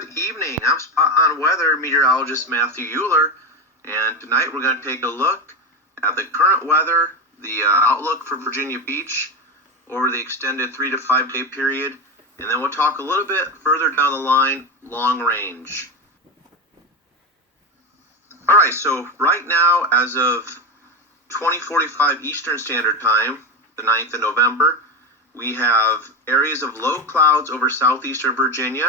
Good evening. I'm Spot On Weather meteorologist Matthew Euler, and tonight we're going to take a look at the current weather, the outlook for Virginia Beach over the extended 3 to 5 day period, and then we'll talk a little bit further down the line, long range. All right, so right now, as of 20:45 Eastern Standard Time, the 9th of November, we have areas of low clouds over southeastern Virginia.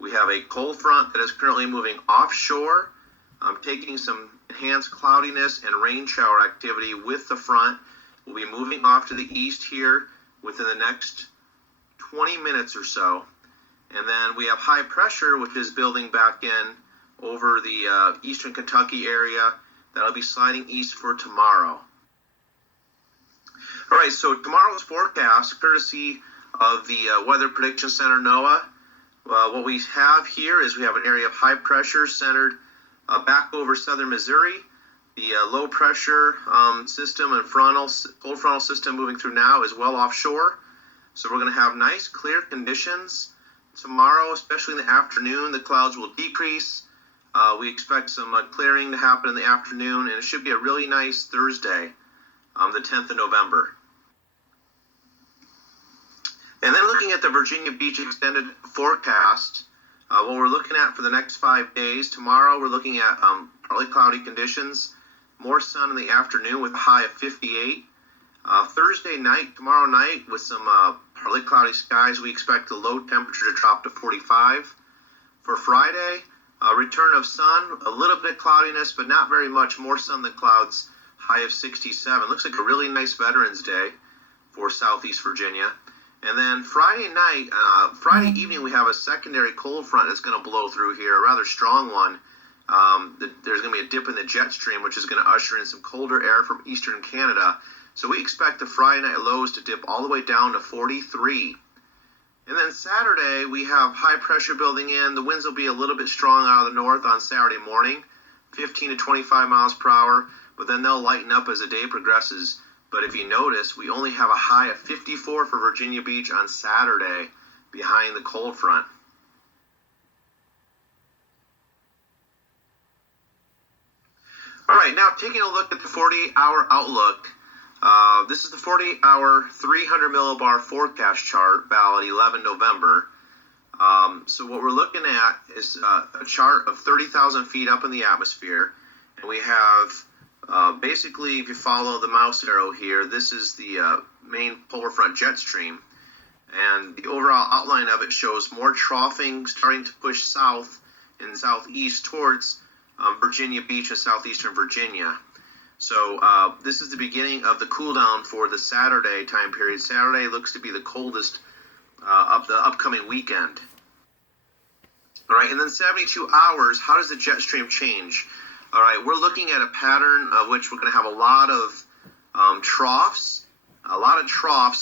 We have a cold front that is currently moving offshore, taking some enhanced cloudiness and rain shower activity with the front. We'll be moving off to the east here within the next 20 minutes or so. And then we have high pressure, which is building back in over the eastern Kentucky area. That'll be sliding east for tomorrow. All right, so tomorrow's forecast, courtesy of the Weather Prediction Center, NOAA. What we have here is we have an area of high pressure centered back over southern Missouri. The low pressure system and cold frontal system moving through now is well offshore. So we're going to have nice clear conditions tomorrow, especially in the afternoon. The clouds will decrease. We expect some clearing to happen in the afternoon, and it should be a really nice Thursday, the 10th of November. And then looking at the Virginia Beach extended forecast, what we're looking at for the next 5 days, tomorrow we're looking at partly cloudy conditions, more sun in the afternoon with a high of 58. Thursday night, tomorrow night, with some partly cloudy skies, we expect the low temperature to drop to 45. For Friday, return of sun, a little bit of cloudiness, but not very much, more sun than clouds, high of 67. Looks like a really nice Veterans Day for Southeast Virginia. And then Friday night, Friday evening, we have a secondary cold front that's going to blow through here, a rather strong one. There's going to be a dip in the jet stream, which is going to usher in some colder air from eastern Canada. So we expect the Friday night lows to dip all the way down to 43. And then Saturday, we have high pressure building in. The winds will be a little bit strong out of the north on Saturday morning, 15 to 25 miles per hour, but then they'll lighten up as the day progresses. But if you notice, we only have a high of 54 for Virginia Beach on Saturday behind the cold front. All right, now taking a look at the 48-hour outlook. This is the 48-hour 300 millibar forecast chart, valid 11 November. So what we're looking at is a chart of 30,000 feet up in the atmosphere, and we have basically, if you follow the mouse arrow here, this is the main polar front jet stream, and the overall outline of it shows more troughing starting to push south and southeast towards Virginia Beach and southeastern Virginia. So this is the beginning of the cool down for the Saturday time period. Saturday looks to be the coldest of the upcoming weekend. All right, and then 72 hours, how does the jet stream change? All right, we're looking at a pattern of which we're going to have a lot of troughs,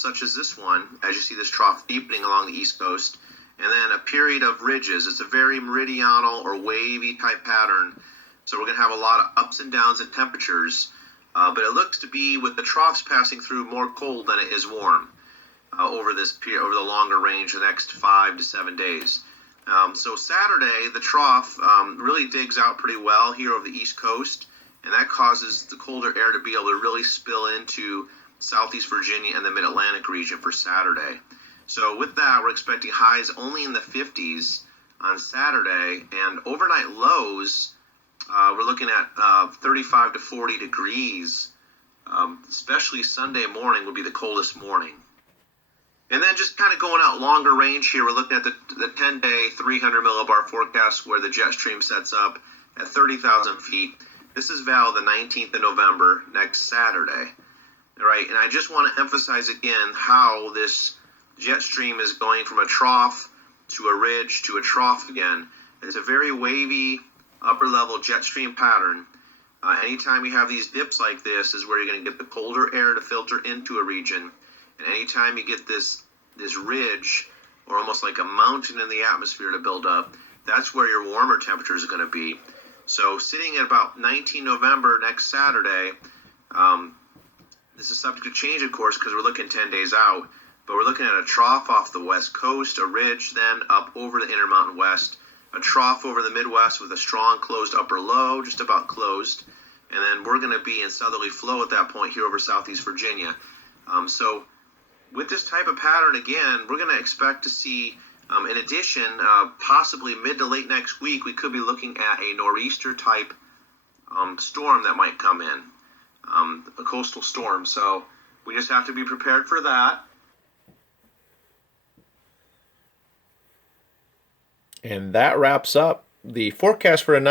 such as this one, as you see this trough deepening along the east coast, and then a period of ridges. It's a very meridional or wavy type pattern, so we're going to have a lot of ups and downs in temperatures, but it looks to be, with the troughs passing through, more cold than it is warm over this period, over the longer range, the next 5 to 7 days. So Saturday, the trough really digs out pretty well here over the east coast, and that causes the colder air to be able to really spill into southeast Virginia and the mid-Atlantic region for Saturday. So with that, we're expecting highs only in the 50s on Saturday, and overnight lows, we're looking at 35 to 40 degrees, especially Sunday morning would be the coldest morning. And then just kind of going out longer range here, we're looking at the 10-day 300 millibar forecast where the jet stream sets up at 30,000 feet. This is valid the 19th of November, next Saturday. All right, and I just want to emphasize again how this jet stream is going from a trough to a ridge to a trough again. It's a very wavy upper-level jet stream pattern. Anytime you have these dips like this is where you're going to get the colder air to filter into a region. And anytime you get this ridge, or almost like a mountain in the atmosphere to build up, that's where your warmer temperatures are going to be. So sitting at about 19 November next Saturday, this is subject to change, of course, because we're looking 10 days out, but we're looking at a trough off the west coast, a ridge then up over the Intermountain West, a trough over the Midwest with a strong closed upper low, just about closed. And then we're going to be in southerly flow at that point here over southeast Virginia. So with this type of pattern, again, we're going to expect to see, in addition, possibly mid to late next week, we could be looking at a nor'easter type storm that might come in, a coastal storm. So we just have to be prepared for that. And that wraps up the forecast for tonight.